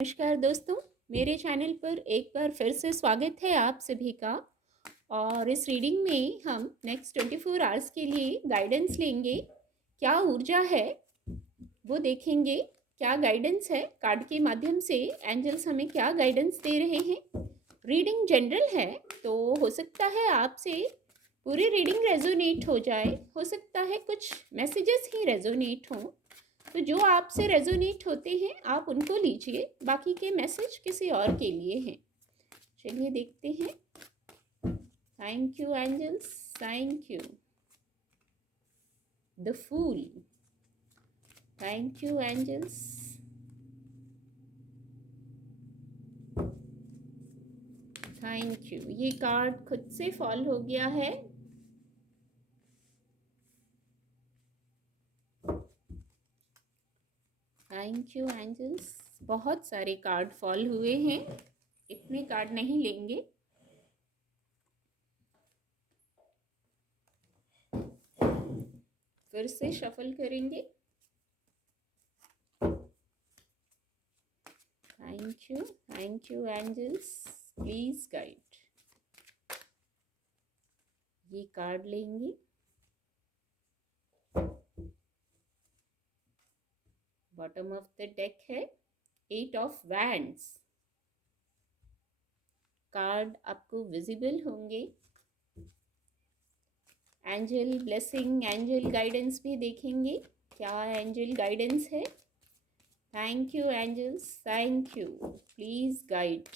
नमस्कार दोस्तों, मेरे चैनल पर एक बार फिर से स्वागत है आप सभी का। और इस रीडिंग में हम नेक्स्ट 24 आवर्स के लिए गाइडेंस लेंगे। क्या ऊर्जा है वो देखेंगे, क्या गाइडेंस है कार्ड के माध्यम से, एंजल्स हमें क्या गाइडेंस दे रहे हैं। रीडिंग जनरल है तो हो सकता है आपसे पूरी रीडिंग रेजोनेट हो जाए, हो सकता है कुछ मैसेजेस ही रेजोनेट हों। तो जो आपसे रेजोनेट होते हैं आप उनको लीजिए, बाकी के मैसेज किसी और के लिए हैं। चलिए देखते हैं। Thank you angels, thank you. The fool, thank you angels. Thank you. ये कार्ड खुद से फॉल हो गया है। Thank you angels. बहुत सारे कार्ड फॉल हुए हैं, इतने कार्ड नहीं लेंगे। फिर से शफल करेंगे। Thank you angels, please guide. ये कार्ड लेंगे। बॉटम ऑफ द डेक है 8 ऑफ वैंड्स। कार्ड आपको विजिबल होंगे। एंजल ब्लेसिंग, एंजल गाइडेंस भी देखेंगे, क्या एंजल गाइडेंस है। Thank you angels, thank you, please guide.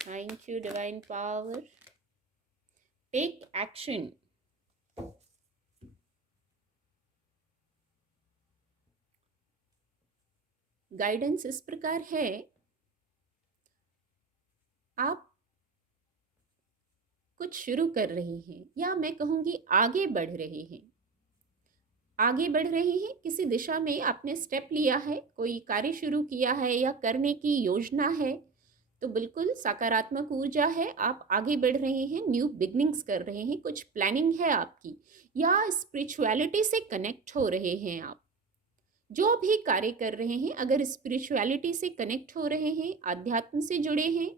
Thank you divine power. Take action. Guidance इस प्रकार है, आप कुछ शुरू कर रहे हैं, या मैं कहूँगी आगे बढ़ रहे हैं। आगे बढ़ रहे हैं, किसी दिशा में आपने स्टेप लिया है, कोई कार्य शुरू किया है या करने की योजना है, तो बिल्कुल सकारात्मक ऊर्जा है। आप आगे बढ़ रहे हैं, न्यू बिगनिंग्स कर रहे हैं, कुछ प्लानिंग है आपकी, या स्पिरिचुअलिटी से कनेक्ट हो रहे हैं। आप जो भी कार्य कर रहे हैं, अगर स्पिरिचुअलिटी से कनेक्ट हो रहे हैं, अध्यात्म से जुड़े हैं,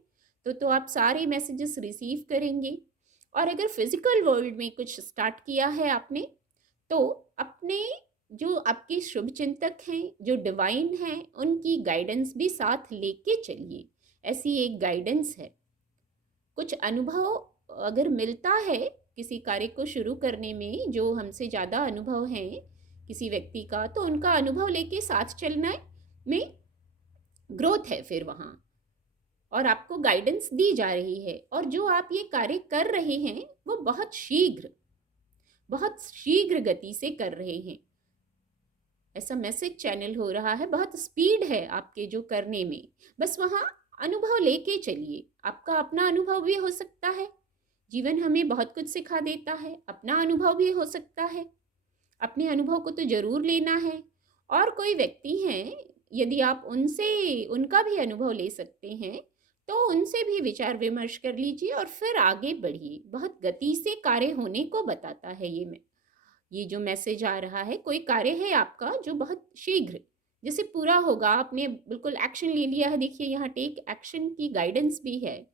तो आप सारे मैसेजेस रिसीव करेंगे। और अगर फिजिकल वर्ल्ड में कुछ स्टार्ट किया है आपने, तो अपने जो आपके शुभ चिंतक हैं, जो डिवाइन हैं, उनकी गाइडेंस भी साथ लेके चलिए। ऐसी एक गाइडेंस है। कुछ अनुभव अगर मिलता है किसी कार्य को शुरू करने में, जो हमसे ज़्यादा अनुभव हैं किसी व्यक्ति का, तो उनका अनुभव लेके साथ चलना में ग्रोथ है फिर वहाँ, और आपको गाइडेंस दी जा रही है। और जो आप ये कार्य कर रहे हैं वो बहुत शीघ्र गति से कर रहे हैं, ऐसा मैसेज चैनल हो रहा है। बहुत स्पीड है आपके जो करने में, बस वहाँ अनुभव लेके चलिए। आपका अपना अनुभव भी हो सकता है, जीवन हमें बहुत कुछ सिखा देता है, अपना अनुभव भी हो सकता है। अपने अनुभव को तो जरूर लेना है। और कोई व्यक्ति हैं, यदि आप उनसे उनका भी अनुभव ले सकते हैं, तो उनसे भी विचार विमर्श कर लीजिए और फिर आगे बढ़िए। बहुत गति से कार्य होने को बताता है ये जो मैसेज आ रहा है। कोई कार्य है आपका जो बहुत शीघ्र जैसे पूरा होगा, आपने बिल्कुल एक्शन ले लिया है। देखिए यहाँ टेक एक्शन की गाइडेंस भी है,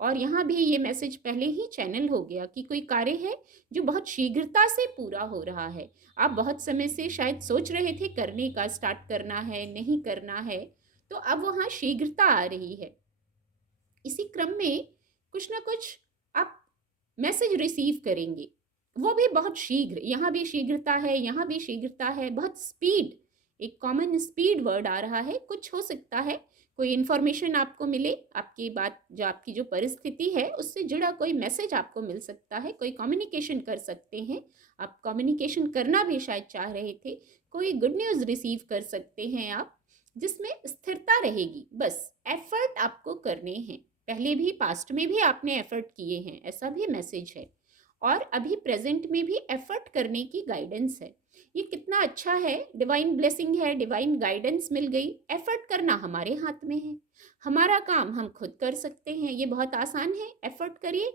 और यहाँ भी ये मैसेज पहले ही चैनल हो गया कि कोई कार्य है जो बहुत शीघ्रता से पूरा हो रहा है। आप बहुत समय से शायद सोच रहे थे करने का, स्टार्ट करना है नहीं करना है, तो अब वहाँ शीघ्रता आ रही है। इसी क्रम में कुछ ना कुछ आप मैसेज रिसीव करेंगे, वो भी बहुत शीघ्र। यहाँ भी शीघ्रता है, यहाँ भी शीघ्रता है, बहुत स्पीड। एक कॉमन स्पीड वर्ड आ रहा है। कुछ हो सकता है कोई इन्फॉर्मेशन आपको मिले, आपकी बात जो आपकी जो परिस्थिति है उससे जुड़ा कोई मैसेज आपको मिल सकता है, कोई कम्युनिकेशन कर सकते हैं आप। कम्युनिकेशन करना भी शायद चाह रहे थे, कोई गुड न्यूज़ रिसीव कर सकते हैं आप, जिसमें स्थिरता रहेगी। बस एफर्ट आपको करने हैं, पहले भी पास्ट में भी आपने एफर्ट किए हैं, ऐसा भी मैसेज है। और अभी प्रेजेंट में भी एफर्ट करने की गाइडेंस है। ये कितना अच्छा है, डिवाइन ब्लेसिंग है, डिवाइन गाइडेंस मिल गई। एफर्ट करना हमारे हाथ में है, हमारा काम हम खुद कर सकते हैं, ये बहुत आसान है। एफर्ट करिए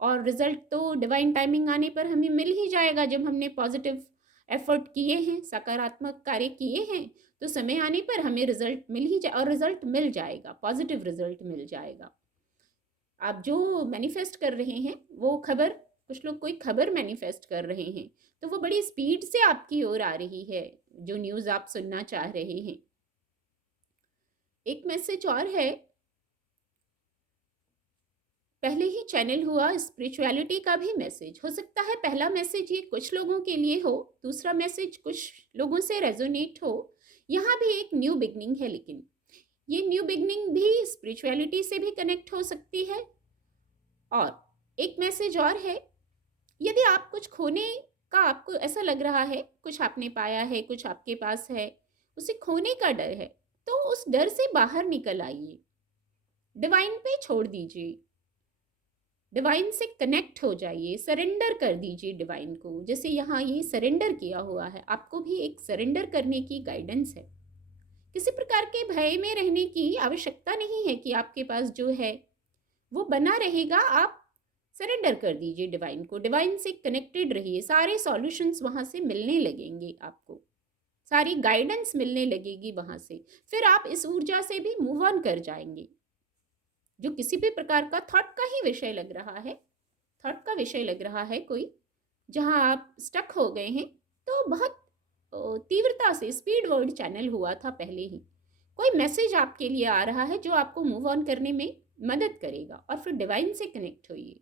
और रिजल्ट तो डिवाइन टाइमिंग आने पर हमें मिल ही जाएगा। जब हमने पॉजिटिव एफर्ट किए हैं, सकारात्मक कार्य किए हैं, तो समय आने पर हमें रिजल्ट मिल ही जाए, और रिजल्ट मिल जाएगा, पॉजिटिव रिजल्ट मिल जाएगा। आप जो मैनिफेस्ट कर रहे हैं वो खबर, कुछ लोग कोई खबर मैनिफेस्ट कर रहे हैं, तो वो बड़ी स्पीड से आपकी ओर आ रही है, जो न्यूज़ आप सुनना चाह रहे हैं। एक मैसेज और है, पहले ही चैनल हुआ स्पिरिचुअलिटी का भी मैसेज हो सकता है। पहला मैसेज ये कुछ लोगों के लिए हो, दूसरा मैसेज कुछ लोगों से रेजोनेट हो। यहाँ भी एक न्यू बिगनिंग है, लेकिन ये न्यू बिगनिंग भी स्पिरिचुअलिटी से भी कनेक्ट हो सकती है। और एक मैसेज और है, यदि आप कुछ खोने का, आपको ऐसा लग रहा है कुछ आपने पाया है, कुछ आपके पास है, उसे खोने का डर है, तो उस डर से बाहर निकल आइए, डिवाइन पे छोड़ दीजिए, डिवाइन से कनेक्ट हो जाइए, सरेंडर कर दीजिए डिवाइन को। जैसे यहाँ ये सरेंडर किया हुआ है, आपको भी एक सरेंडर करने की गाइडेंस है। किसी प्रकार के भय में रहने की आवश्यकता नहीं है कि आपके पास जो है वो बना रहेगा। आप सरेंडर कर दीजिए डिवाइन को, डिवाइन से कनेक्टेड रहिए, सारे सॉल्यूशंस वहाँ से मिलने लगेंगे आपको, सारी गाइडेंस मिलने लगेगी वहाँ से। फिर आप इस ऊर्जा से भी मूव ऑन कर जाएंगे। जो किसी भी प्रकार का थॉट का ही विषय लग रहा है, थॉट का विषय लग रहा है कोई, जहाँ आप स्टक हो गए हैं, तो बहुत तीव्रता से स्पीड वर्ड चैनल हुआ था पहले ही, कोई मैसेज आपके लिए आ रहा है जो आपको मूव ऑन करने में मदद करेगा। और फिर डिवाइन से कनेक्ट होइए।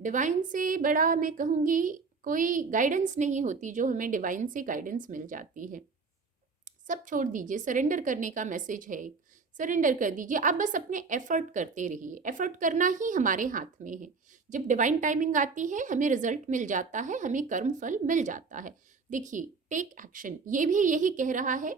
डिवाइन से बड़ा मैं कहूँगी कोई गाइडेंस नहीं होती जो हमें डिवाइन से गाइडेंस मिल जाती है। सब छोड़ दीजिए, सरेंडर करने का मैसेज है, सरेंडर कर दीजिए। आप बस अपने एफर्ट करते रहिए, एफर्ट करना ही हमारे हाथ में है। जब डिवाइन टाइमिंग आती है हमें रिजल्ट मिल जाता है, हमें कर्म फल मिल जाता है। देखिए, टेक एक्शन, ये भी यही कह रहा है,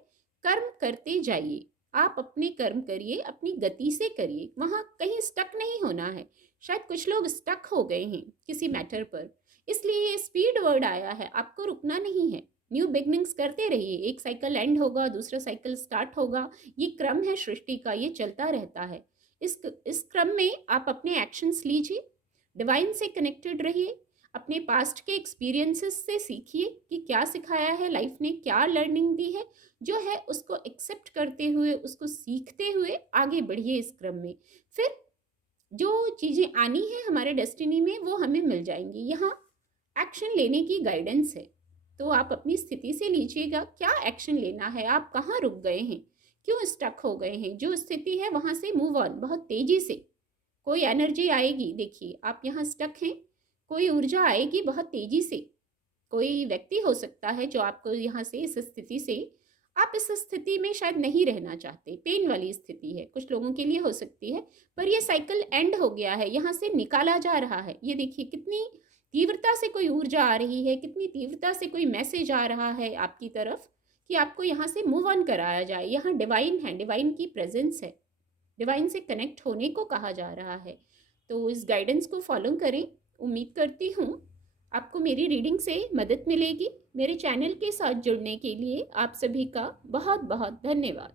कर्म करते जाइए, आप अपने कर्म करिए, अपनी गति से करिए, वहाँ कहीं स्टक नहीं होना है। शायद कुछ लोग स्टक हो गए हैं किसी मैटर पर, इसलिए ये स्पीड वर्ड आया है, आपको रुकना नहीं है। न्यू बिगनिंग्स करते रहिए, एक साइकिल एंड होगा, दूसरा साइकिल स्टार्ट होगा, ये क्रम है सृष्टि का, ये चलता रहता है। इस क्रम में आप अपने एक्शंस लीजिए, डिवाइन से कनेक्टेड रहिए, अपने पास्ट के एक्सपीरियंसेस से सीखिए कि क्या सिखाया है लाइफ ने, क्या लर्निंग दी है, जो है उसको एक्सेप्ट करते हुए, उसको सीखते हुए आगे बढ़िए इस क्रम में। फिर जो चीज़ें आनी है हमारे डेस्टिनी में वो हमें मिल जाएंगी। यहाँ एक्शन लेने की गाइडेंस है, तो आप अपनी स्थिति से लीजिएगा क्या एक्शन लेना है, आप कहाँ रुक गए हैं, क्यों स्टक हो गए हैं। जो स्थिति है वहाँ से मूव ऑन, बहुत तेज़ी से कोई एनर्जी आएगी। देखिए, आप यहाँ स्टक हैं, कोई ऊर्जा आएगी बहुत तेज़ी से। कोई व्यक्ति हो सकता है जो आपको यहाँ से, इस स्थिति से, आप इस स्थिति में शायद नहीं रहना चाहते, पेन वाली स्थिति है, कुछ लोगों के लिए हो सकती है, पर ये साइकिल एंड हो गया है, यहाँ से निकाला जा रहा है। ये देखिए कितनी तीव्रता से कोई ऊर्जा आ रही है, कितनी तीव्रता से कोई मैसेज आ रहा है आपकी तरफ कि आपको यहाँ से मूव ऑन कराया जाए। यहाँ डिवाइन है, डिवाइन की प्रेजेंस है, डिवाइन से कनेक्ट होने को कहा जा रहा है। तो इस गाइडेंस को फॉलो करें। उम्मीद करती हूँ आपको मेरी रीडिंग से मदद मिलेगी। मेरे चैनल के साथ जुड़ने के लिए आप सभी का बहुत बहुत धन्यवाद।